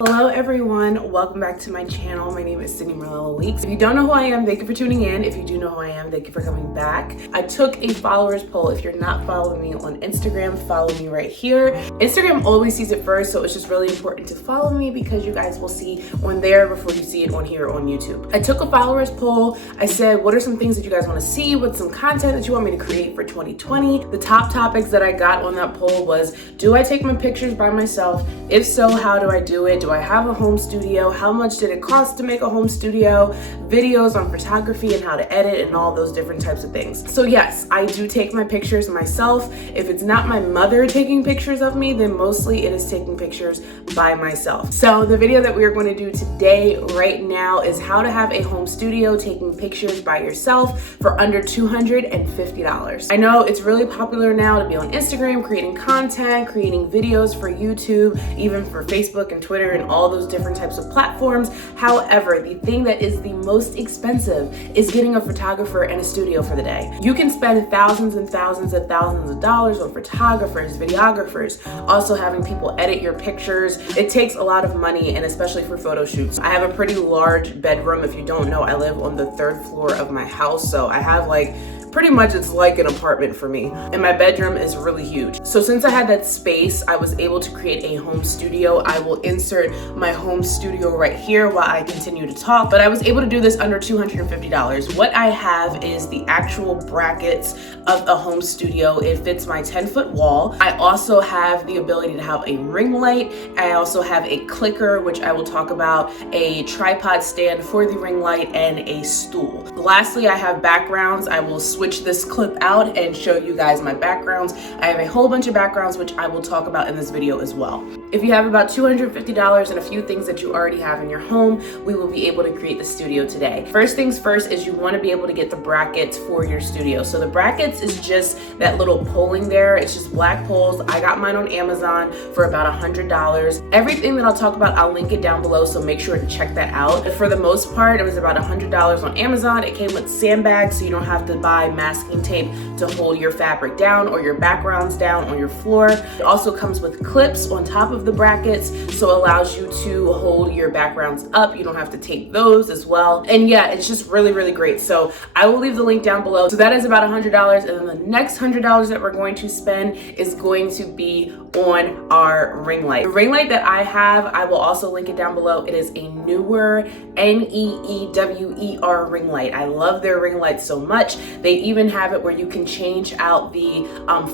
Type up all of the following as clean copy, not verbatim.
Hello everyone, welcome back to my channel. My name is Sydney Marlella Weeks. If you don't know who I am, thank you for tuning in. If you do know who I am, thank you for coming back. I took a followers poll. If you're not following me on Instagram, follow me right here. Instagram always sees it first, so it's just really important to follow me because you guys will see on there before you see it on here on YouTube. I took a followers poll. I said, what are some things that you guys want to see? What's some content that you want me to create for 2020? The top topics that I got on that poll was, do I take my pictures by myself? If so, how do I do it? Do I have a home studio? How much did it cost to make a home studio? Videos on photography and how to edit and all those different types of things. So yes, I do take my pictures myself. If it's not my mother taking pictures of me, then mostly it is taking pictures by myself. So the video that we are going to do today, right now, is how to have a home studio taking pictures by yourself for under $250. I know it's really popular now to be on Instagram, creating content, creating videos for YouTube, even for Facebook and Twitter and all those different types of platforms. However, the thing that is the most expensive is getting a photographer and a studio for the day. You can spend thousands and thousands and thousands of dollars on photographers, videographers, also having people edit your pictures. It takes a lot of money, and especially for photo shoots. I have a pretty large bedroom. If you don't know, I live on the 3rd floor of my house, so I have pretty much it's like an apartment for me, and my bedroom is really huge. So since I had that space, I was able to create a home studio. I will insert my home studio right here while I continue to talk, but I was able to do this under $250. What I have is the actual brackets of a home studio. It fits my 10-foot wall. I also have the ability to have a ring light. I also have a clicker, which I will talk about, a tripod stand for the ring light, and a stool. Lastly, I have backgrounds. I will switch this clip out and show you guys my backgrounds. I have a whole bunch of backgrounds, which I will talk about in this video as well. If you have about $250 and a few things that you already have in your home, we will be able to create the studio today. First things first is you want to be able to get the brackets for your studio. So the brackets is just that little poling there. It's just black poles. I got mine on Amazon for about $100. Everything that I'll talk about, I'll link it down below, so make sure to check that out. But for the most part, it was about $100 on Amazon. It came with sandbags, so you don't have to buy masking tape to hold your fabric down or your backgrounds down on your floor. It also comes with clips on top of the brackets, so it allows you to hold your backgrounds up. You don't have to tape those as well. And yeah, it's just really, really great. So I will leave the link down below. So that is about $100. And then the next $100 that we're going to spend is going to be on our ring light. The ring light that I have, I will also link it down below. It is a Neewer Neewer ring light. I love their ring lights so much. They even have it where you can change out the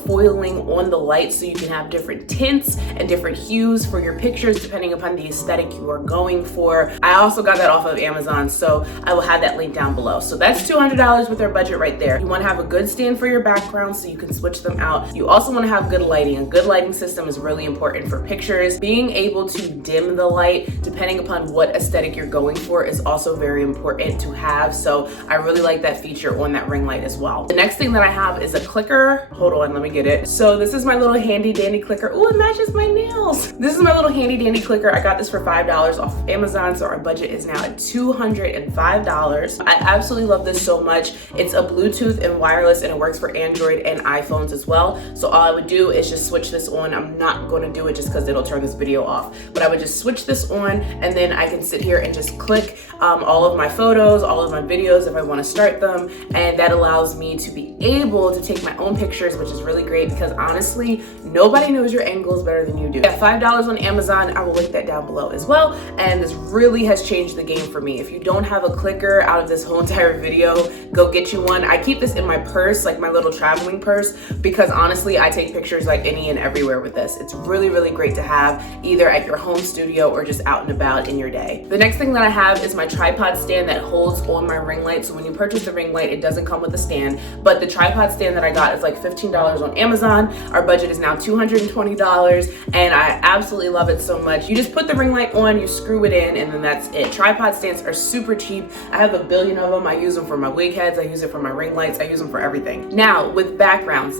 foiling on the light, so you can have different tints and different hues for your pictures depending upon the aesthetic you are going for. I also got that off of Amazon, so I will have that link down below. So that's $200 with their budget right there. You want to have a good stand for your background so you can switch them out. You also want to have good lighting. A good lighting system is really important for pictures. Being able to dim the light depending upon what aesthetic you're going for is also very important to have. So I really like that feature on that ring light as well. The next thing that I have is a clicker. Hold on, let me get it. So this is my little handy dandy clicker. Oh, it matches my nails. This is my little handy dandy clicker. I got this for $5 off of Amazon, so our budget is now at $205. I absolutely love this so much. It's a Bluetooth and wireless, and it works for Android and iPhones as well. So all I would do is just switch this on. I'm not going to do it just because it'll turn this video off, but I would just switch this on, and then I can sit here and just click all of my photos, all of my videos if I want to start them, and that allows me to be able to take my own pictures, which is really great because honestly, nobody knows your angles better than you do. At $5 on Amazon, I will link that down below as well, and this really has changed the game for me. If you don't have a clicker out of this whole entire video, go get you one. I keep this in my purse, like my little traveling purse, because honestly, I take pictures like any and everywhere with this. It's really, really great to have either at your home studio or just out and about in your day. The next thing that I have is my tripod stand that holds on my ring light. So when you purchase the ring light, it doesn't come with a stand, but the tripod stand that I got is like $15 on Amazon. Our budget is now $220, and I absolutely love it so much. You just put the ring light on, you screw it in, and then that's it. Tripod stands are super cheap. I have a billion of them. I use them for my wig heads. I use it for my ring lights. I use them for everything. Now with backgrounds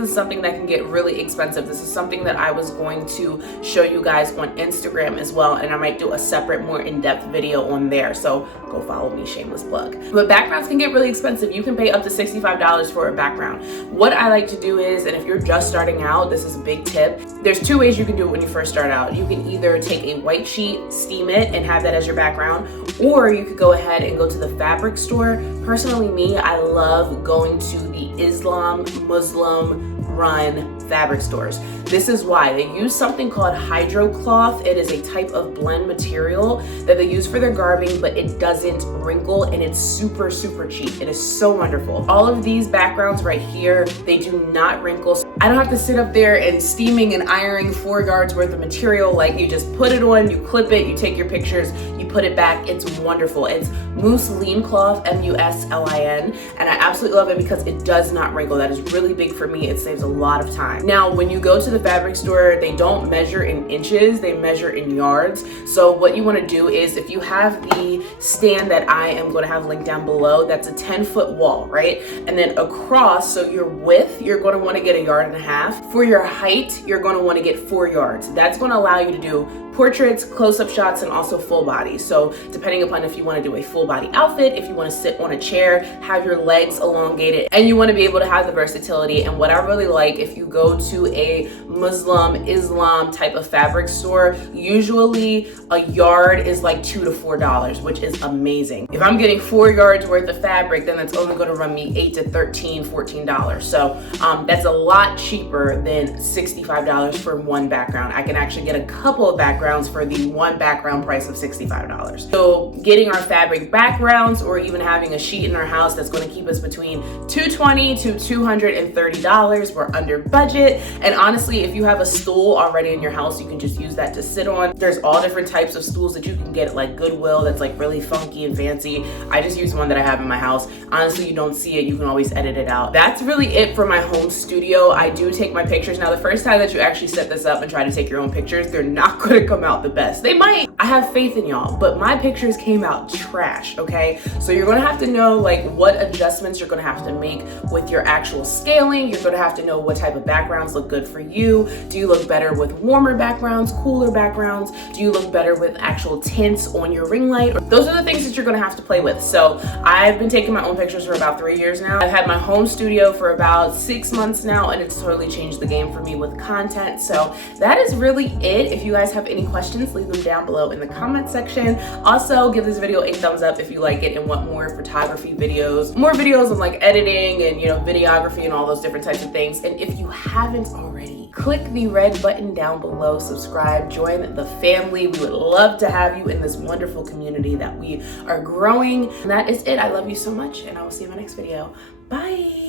is something that can get really expensive. This is something that I was going to show you guys on Instagram as well, and I might do a separate, more in-depth video on there. So go follow me, shameless plug. But backgrounds can get really expensive. You can pay up to $65 for a background. What I like to do is, and if you're just starting out, this is a big tip. There's two ways you can do it when you first start out. You can either take a white sheet, steam it, and have that as your background, or you could go ahead and go to the fabric store. Personally, me, I love going to the Muslim run fabric stores. This is why they use something called hydro cloth. It is a type of blend material that they use for their garbing, but it doesn't wrinkle, and it's super, super cheap. It is so wonderful. All of these backgrounds right here, they do not wrinkle. I don't have to sit up there and steaming and ironing 4 yards worth of material. Like, you just put it on, you clip it, you take your pictures, you put it back. It's wonderful. It's Muslin cloth, M-U-S-L-I-N, and I absolutely love it because it does not wrinkle. That is really big for me. It saves a lot of time. Now, when you go to the fabric store, they don't measure in inches, they measure in yards. So what you want to do is, if you have the stand that I am going to have linked down below, that's a 10-foot wall, right? And then across, so your width, you're going to want to get 1.5 yards. For your height, you're going to want to get 4 yards. That's going to allow you to do portraits, close-up shots, and also full body. So depending upon if you want to do a full body outfit, if you want to sit on a chair, have your legs elongated, and you want to be able to have the versatility. And what I really like, if you go to a Islam type of fabric store, usually a yard is like $2 to $4, which is amazing. If I'm getting 4 yards worth of fabric, then that's only going to run me $8 to $13, $14. So that's a lot cheaper than $65 for one background. I can actually get a couple of backgrounds for the one background price of $65. So getting our fabric backgrounds, or even having a sheet in our house, that's going to keep us between $220 to $230. We're under budget. And honestly, if you have a stool already in your house, you can just use that to sit on. There's all different types of stools that you can get at like Goodwill that's like really funky and fancy. I just use one that I have in my house. Honestly, you don't see it, you can always edit it out. That's really it for my home studio. I do take my pictures. Now, the first time that you actually set this up and try to take your own pictures, they're not going to come out the best. They might. I have faith in y'all, but my pictures came out trash, okay? So you're going to have to know like what adjustments you're going to have to make with your actual scaling. You're going to have to know what type of backgrounds look good for you. Do you look better with warmer backgrounds, cooler backgrounds? Do you look better with actual tints on your ring light? Those are the things that you're going to have to play with. So I've been taking my own pictures for about 3 years now. I've had my home studio for about 6 months now, and it's totally changed the game for me with content. So that is really it. If you guys have any questions, leave them down below in the comment section. Also, give this video a thumbs up if you like it and want more photography videos, more videos of like editing and, you know, videography and all those different types of things. And if you haven't already, click the red button down below, subscribe, join the family. We would love to have you in this wonderful community that we are growing. And that is it. I love you so much, and I will see you in my next video. Bye.